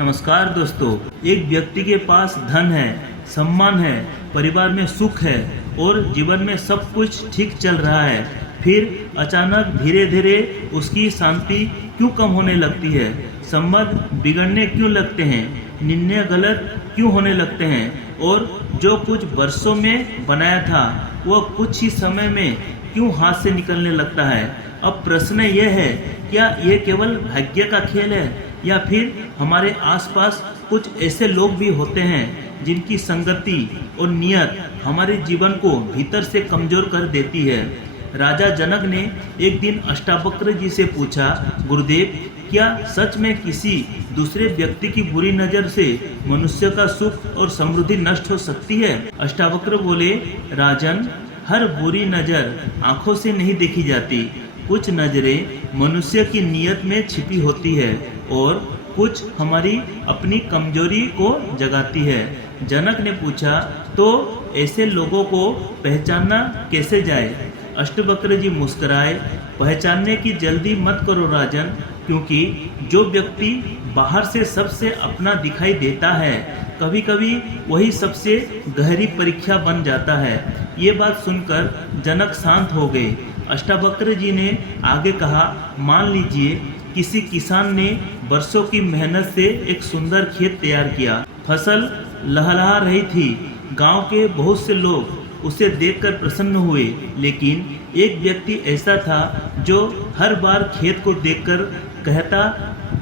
नमस्कार दोस्तों। एक व्यक्ति के पास धन है, सम्मान है, परिवार में सुख है और जीवन में सब कुछ ठीक चल रहा है, फिर अचानक धीरे धीरे उसकी शांति क्यों कम होने लगती है? संबंध बिगड़ने क्यों लगते हैं? निर्णय गलत क्यों होने लगते हैं? और जो कुछ वर्षों में बनाया था वह कुछ ही समय में क्यों हाथ से निकलने लगता है? अब प्रश्न यह है, क्या यह केवल भाग्य का खेल है या फिर हमारे आसपास कुछ ऐसे लोग भी होते हैं जिनकी संगति और नियत हमारे जीवन को भीतर से कमजोर कर देती है? राजा जनक ने एक दिन अष्टावक्र जी से पूछा, गुरुदेव, क्या सच में किसी दूसरे व्यक्ति की बुरी नजर से मनुष्य का सुख और समृद्धि नष्ट हो सकती है? अष्टावक्र बोले, राजन, हर बुरी नजर आंखों से नहीं देखी जाती। कुछ नजरें मनुष्य की नियत में छिपी होती है और कुछ हमारी अपनी कमजोरी को जगाती है। जनक ने पूछा, तो ऐसे लोगों को पहचानना कैसे जाए? अष्टावक्र जी मुस्कुराए, पहचानने की जल्दी मत करो राजन, क्योंकि जो व्यक्ति बाहर से सबसे अपना दिखाई देता है, कभी कभी वही सबसे गहरी परीक्षा बन जाता है। ये बात सुनकर जनक शांत हो गए। अष्टावक्र जी ने आगे कहा, मान लीजिए किसी किसान ने बरसों की मेहनत से एक सुंदर खेत तैयार किया। फसल लहलहा रही थी। गांव के बहुत से लोग उसे देखकर प्रसन्न हुए, लेकिन एक व्यक्ति ऐसा था जो हर बार खेत को देखकर कहता,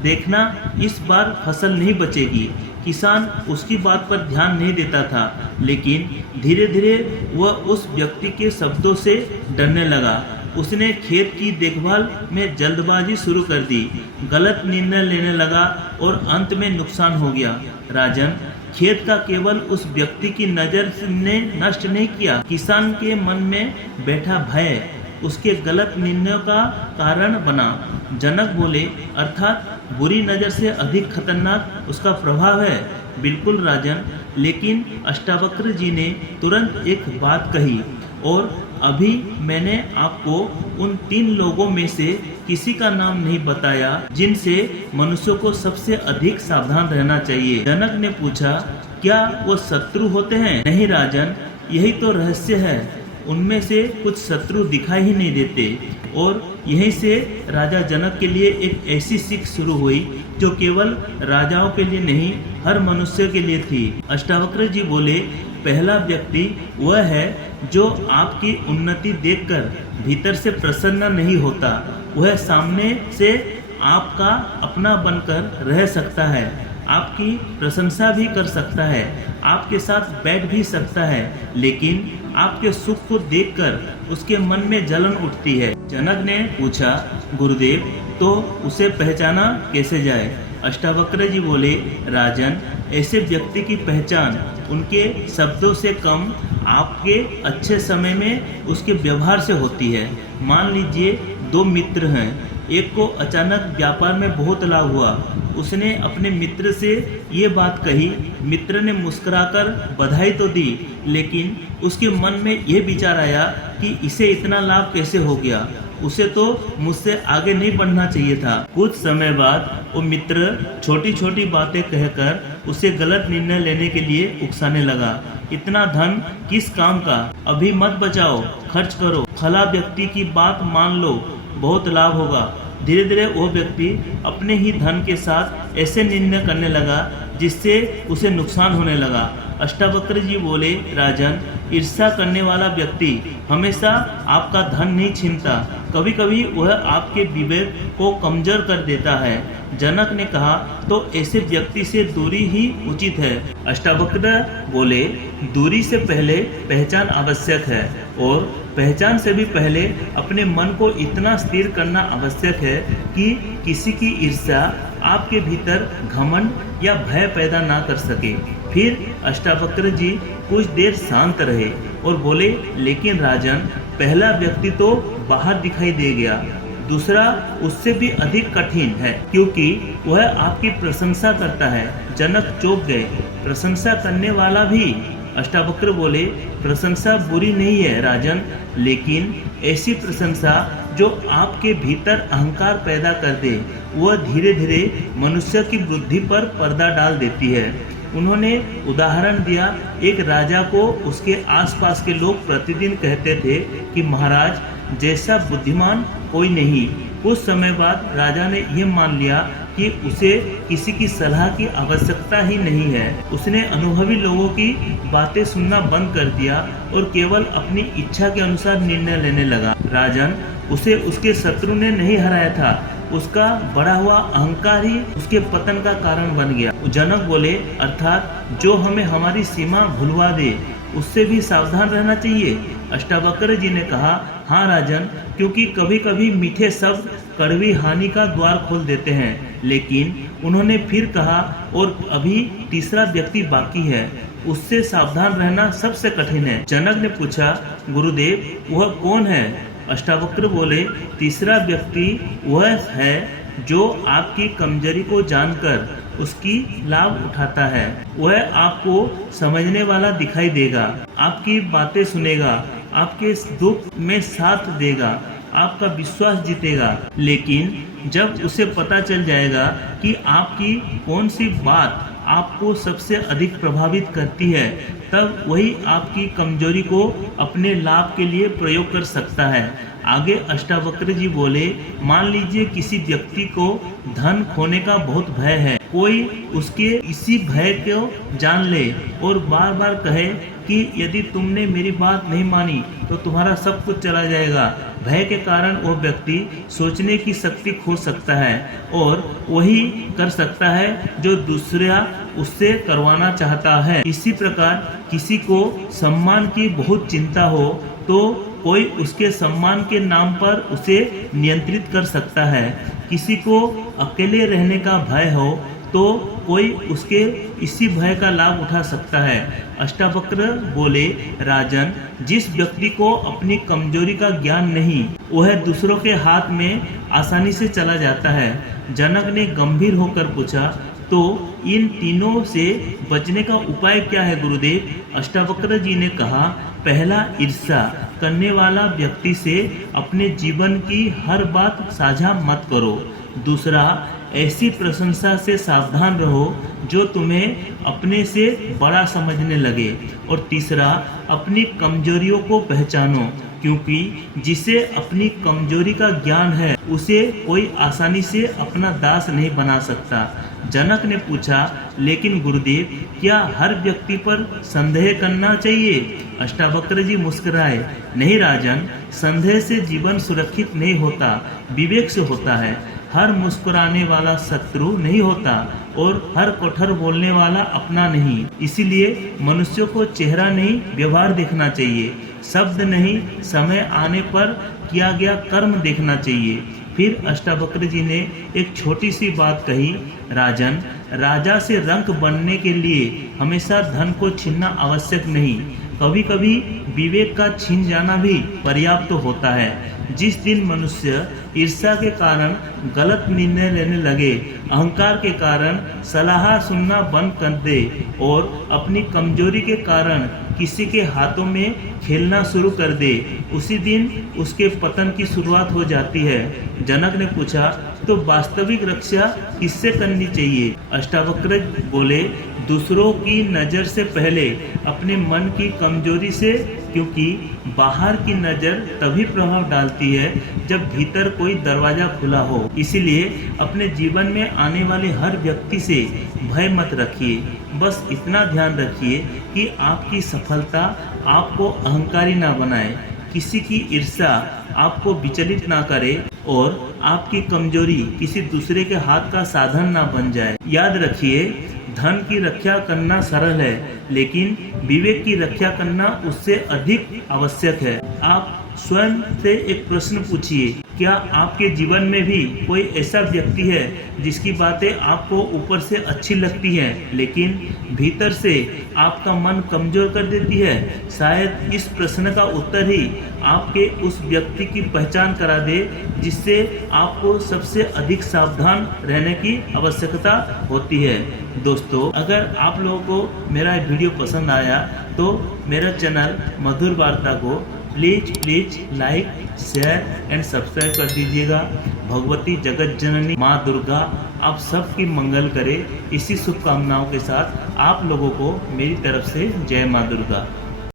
देखना, इस बार फसल नहीं बचेगी। किसान उसकी बात पर ध्यान नहीं देता था, लेकिन धीरे धीरे वह उस व्यक्ति के शब्दों से डरने लगा। उसने खेत की देखभाल में जल्दबाजी शुरू कर दी, गलत निर्णय लेने लगा और अंत में नुकसान हो गया। राजन, खेत का केवल उस व्यक्ति की नजर ने नष्ट नहीं किया, किसान के मन में बैठा भय उसके गलत निर्णयों का कारण बना। जनक बोले, अर्थात बुरी नजर से अधिक खतरनाक उसका प्रभाव है। बिल्कुल राजन, लेकिन अष्टावक्र जी ने तुरंत एक बात कही, और अभी मैंने आपको उन 3 लोगों में से किसी का नाम नहीं बताया जिनसे मनुष्यों को सबसे अधिक सावधान रहना चाहिए। जनक ने पूछा, क्या वो शत्रु होते हैं? नहीं राजन, यही तो रहस्य है। उनमें से कुछ शत्रु दिखाई ही नहीं देते। और यहीं से राजा जनक के लिए एक ऐसी सीख शुरू हुई जो केवल राजाओं के लिए नहीं, हर मनुष्य के लिए थी। अष्टावक्र जी बोले, पहला व्यक्ति वह है जो आपकी उन्नति देखकर भीतर से प्रसन्न नहीं होता। वह सामने से आपका अपना बनकर रह सकता है, आपकी प्रशंसा भी कर सकता है, आपके साथ बैठ भी सकता है, लेकिन आपके सुख को देखकर उसके मन में जलन उठती है। जनक ने पूछा, गुरुदेव, तो उसे पहचाना कैसे जाए? अष्टावक्र जी बोले, राजन, ऐसे व्यक्ति की पहचान उनके शब्दों से कम आपके अच्छे समय में उसके व्यवहार से होती है। मान लीजिए 2 मित्र हैं, एक को अचानक व्यापार में बहुत लाभ हुआ। उसने अपने मित्र से ये बात कही। मित्र ने मुस्कुराकर बधाई तो दी, लेकिन उसके मन में ये विचार आया कि इसे इतना लाभ कैसे हो गया, उसे तो मुझसे आगे नहीं बढ़ना चाहिए था। कुछ समय बाद वो मित्र छोटी छोटी बातें कहकर उसे गलत निर्णय लेने के लिए उकसाने लगा। इतना धन किस काम का, अभी मत बचाओ, खर्च करो, फला व्यक्ति की बात मान लो, बहुत लाभ होगा। धीरे धीरे वो व्यक्ति अपने ही धन के साथ ऐसे निर्णय करने लगा जिससे उसे नुकसान होने लगा। अष्टावक्र जी बोले, राजन, ईर्ष्या करने वाला व्यक्ति हमेशा आपका धन नहीं छीनता, कभी कभी वह आपके विवेक को कमजोर कर देता है। जनक ने कहा, तो ऐसे व्यक्ति से दूरी ही उचित है। अष्टावक्र बोले, दूरी से पहले पहचान आवश्यक है, और पहचान से भी पहले अपने मन को इतना स्थिर करना आवश्यक है कि किसी की ईर्ष्या आपके भीतर घमंड या भय पैदा ना कर सके। फिर अष्टावक्र जी कुछ देर शांत रहे और बोले, लेकिन राजन, पहला व्यक्ति तो बाहर दिखाई दे गया, दूसरा उससे भी अधिक कठिन है, क्योंकि वह आपकी प्रशंसा करता है। जनक चौंक गए। प्रशंसा करने वाला भी? अष्टावक्र बोले, प्रशंसा बुरी नहीं है राजन, लेकिन ऐसी प्रशंसा जो आपके भीतर अहंकार पैदा कर दे वह धीरे धीरे मनुष्य की बुद्धि पर पर्दा डाल देती है। उन्होंने उदाहरण दिया, एक राजा को उसके आसपास के लोग प्रतिदिन कहते थे कि महाराज जैसा बुद्धिमान कोई नहीं। कुछ समय बाद राजा ने यह मान लिया कि उसे किसी की सलाह की आवश्यकता ही नहीं है। उसने अनुभवी लोगों की बातें सुनना बंद कर दिया और केवल अपनी इच्छा के अनुसार निर्णय लेने लगा। राजन, उसे उसके शत्रु ने नहीं हराया था, उसका बढ़ा हुआ अहंकार ही उसके पतन का कारण बन गया। जनक बोले, अर्थात जो हमें हमारी सीमा भुलवा दे उससे भी सावधान रहना चाहिए। अष्टावक्र जी ने कहा, हाँ राजन, क्योंकि कभी कभी मीठे शब्द कड़वी हानि का द्वार खोल देते हैं। लेकिन उन्होंने फिर कहा, और अभी तीसरा व्यक्ति बाकी है, उससे सावधान रहना सबसे कठिन है। जनक ने पूछा, गुरुदेव वह कौन है? अष्टावक्र बोले, तीसरा व्यक्ति वह है जो आपकी कमजोरी को जानकर उसकी लाभ उठाता है। वह आपको समझने वाला दिखाई देगा, आपकी बातें सुनेगा, आपके दुख में साथ देगा, आपका विश्वास जीतेगा। लेकिन जब उसे पता चल जाएगा कि आपकी कौन सी बात आपको सबसे अधिक प्रभावित करती है, तब वही आपकी कमजोरी को अपने लाभ के लिए प्रयोग कर सकता है। आगे अष्टावक्र जी बोले, मान लीजिए किसी व्यक्ति को धन खोने का बहुत भय है। कोई उसके इसी भय को जान ले और बार बार कहे कि यदि तुमने मेरी बात नहीं मानी तो तुम्हारा सब कुछ चला जाएगा। भय के कारण वो व्यक्ति सोचने की शक्ति खो सकता है और वही कर सकता है जो दूसरा उससे करवाना चाहता है। इसी प्रकार किसी को सम्मान की बहुत चिंता हो तो कोई उसके सम्मान के नाम पर उसे नियंत्रित कर सकता है। किसी को अकेले रहने का भय हो तो कोई उसके इसी भय का लाभ उठा सकता है। अष्टावक्र बोले, राजन, जिस व्यक्ति को अपनी कमजोरी का ज्ञान नहीं, वह दूसरों के हाथ में आसानी से चला जाता है। जनक ने गंभीर होकर पूछा, तो इन तीनों से बचने का उपाय क्या है गुरुदेव? अष्टावक्र जी ने कहा, पहला, ईर्ष्या करने वाला व्यक्ति से अपने जीवन की हर बात साझा मत करो। दूसरा, ऐसी प्रशंसा से सावधान रहो जो तुम्हें अपने से बड़ा समझने लगे। और तीसरा, अपनी कमजोरियों को पहचानो, क्योंकि जिसे अपनी कमजोरी का ज्ञान है उसे कोई आसानी से अपना दास नहीं बना सकता। जनक ने पूछा, लेकिन गुरुदेव, क्या हर व्यक्ति पर संदेह करना चाहिए? अष्टावक्र जी मुस्कुराए, नहीं राजन, संदेह से जीवन सुरक्षित नहीं होता, विवेक से होता है। हर मुस्कुराने वाला शत्रु नहीं होता और हर कठोर बोलने वाला अपना नहीं। इसीलिए मनुष्यों को चेहरा नहीं, व्यवहार देखना चाहिए। शब्द नहीं, समय आने पर किया गया कर्म देखना चाहिए। फिर अष्टावक्र जी ने एक छोटी सी बात कही, राजन, राजा से रंक बनने के लिए हमेशा धन को छीनना आवश्यक नहीं, कभी कभी विवेक का छीन जाना भी पर्याप्त होता है। जिस दिन मनुष्य ईर्ष्या के कारण गलत निर्णय लेने लगे, अहंकार के कारण सलाह सुनना बंद कर दे और अपनी कमजोरी के कारण किसी के हाथों में खेलना शुरू कर दे, उसी दिन उसके पतन की शुरुआत हो जाती है। जनक ने पूछा, तो वास्तविक रक्षा किससे करनी चाहिए? अष्टावक्र बोले, दूसरों की नज़र से पहले अपने मन की कमजोरी से, क्योंकि बाहर की नज़र तभी प्रभाव डालती है जब भीतर कोई दरवाज़ा खुला हो। इसीलिए अपने जीवन में आने वाले हर व्यक्ति से भय मत रखिए। बस इतना ध्यान रखिए कि आपकी सफलता आपको अहंकारी ना बनाए, किसी की ईर्ष्या आपको विचलित ना करे और आपकी कमजोरी किसी दूसरे के हाथ का साधन ना बन जाए। याद रखिए, धन की रक्षा करना सरल है, लेकिन विवेक की रक्षा करना उससे अधिक आवश्यक है। आप स्वयं से एक प्रश्न पूछिए, क्या आपके जीवन में भी कोई ऐसा व्यक्ति है जिसकी बातें आपको ऊपर से अच्छी लगती हैं, लेकिन भीतर से आपका मन कमजोर कर देती है? शायद इस प्रश्न का उत्तर ही आपके उस व्यक्ति की पहचान करा दे जिससे आपको सबसे अधिक सावधान रहने की आवश्यकता होती है। दोस्तों, अगर आप लोगों को मेरा वीडियो पसंद आया तो मेरा चैनल मधुर वार्ता को please like, share and subscribe कर दीजिएगा। भगवती जगत जननी माँ दुर्गा आप सबकी मंगल करे। इसी शुभकामनाओं के साथ आप लोगों को मेरी तरफ से जय माँ दुर्गा।